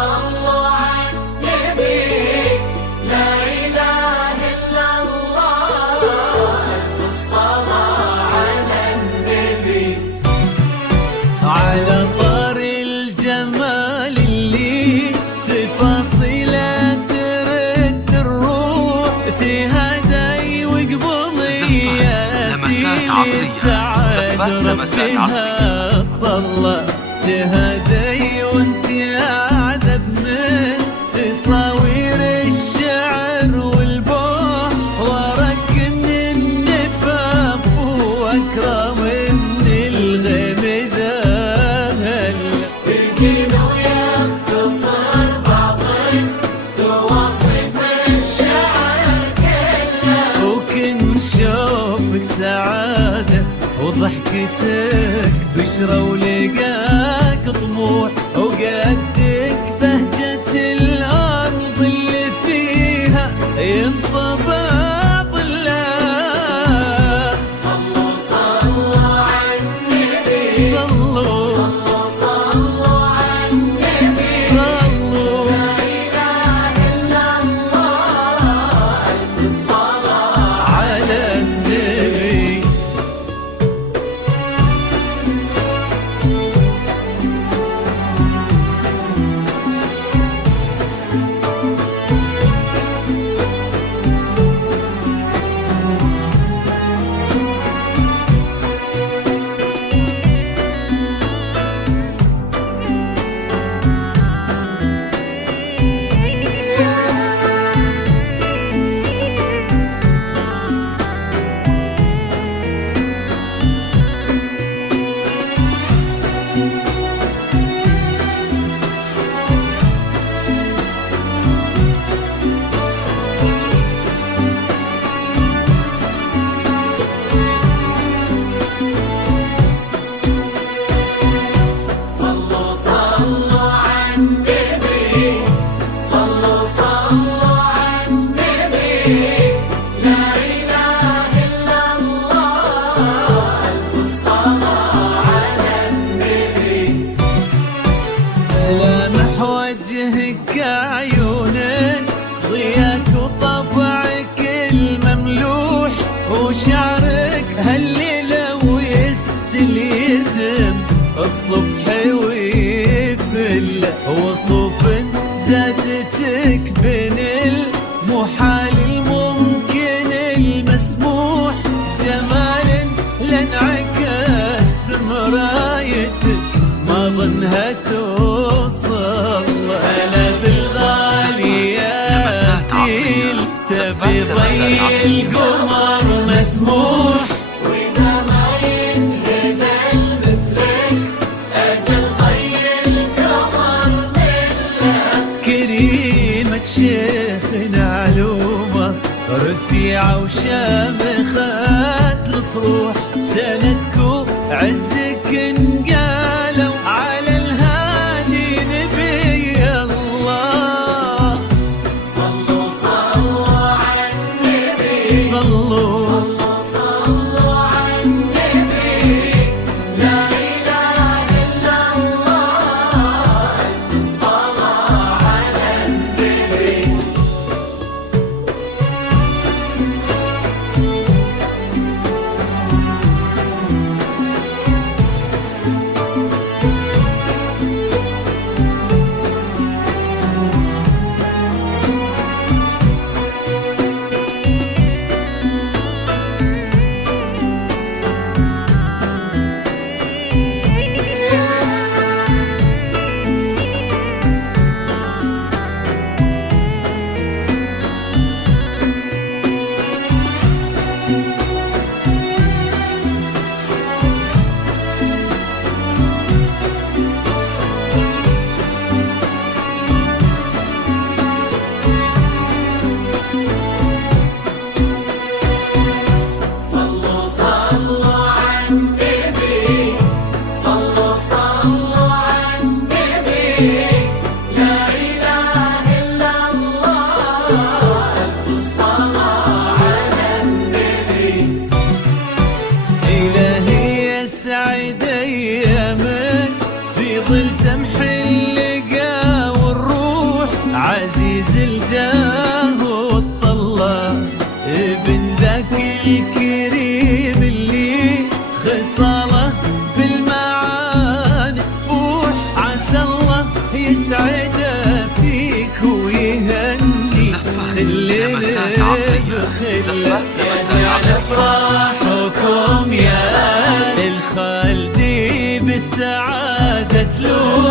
صلوا على النبي، لا إله إلا الله، ألف الصلاة على النبي. على طار الجمال اللي تفاصيله ترد الروح، تهدي وقبضي ياسين السعد ربها طلع، تهدي وانت قاعده بمن تصاوير الشعر والبوح، ورك من النفاف واكرم من الغيم ذهل، تجين ويختصر بعض تواصف الشعر كله، وكن شوفك سعادة وضحكتك بشرة ولقاك طموح، وقدك بهجة الأرض اللي فيها ينطبع ظلها. صلوا صلوا على النبي، صلوا صلوا على النبي، صلوا لا إله إلا الله، ألف الصلاة على النبي. صلوا صلوا على النبي، صلوا صلوا على النبي، لا إله إلا الله، ألف الصلاة على النبي. ملامح وجهك عيونك ضياك وطبعك المملوح، وشعرك هالليلة ويسدل يزن الصبح ويفل، وصوف زادتك بين المحال الممكن المسموح، جمال لانعكس في مرايتك ما ظنها توصل. هلا بالغالي يا سيل تبي ضي القمر مسموح، وإذا ما ينهدى مثلك أجل ضي القمر لله. كريمة شيخنا علومة رفيعة وشامخات الصروح، سندكو عزك انقالوا على الهادي نبي الله. صلوا صلوا على النبي، صلوا صلوا على النبي، لا إله إلا الله، ألف الصلاة على النبي. عزيز الجاه والطلة، ابن ذاك الكريم اللي خصاله بالمعاني تفوح. عسى الله يسعده فيك ويهني، خلينا بخلة يجعل افراحكم يا الخالدي بالسعادة تلوح.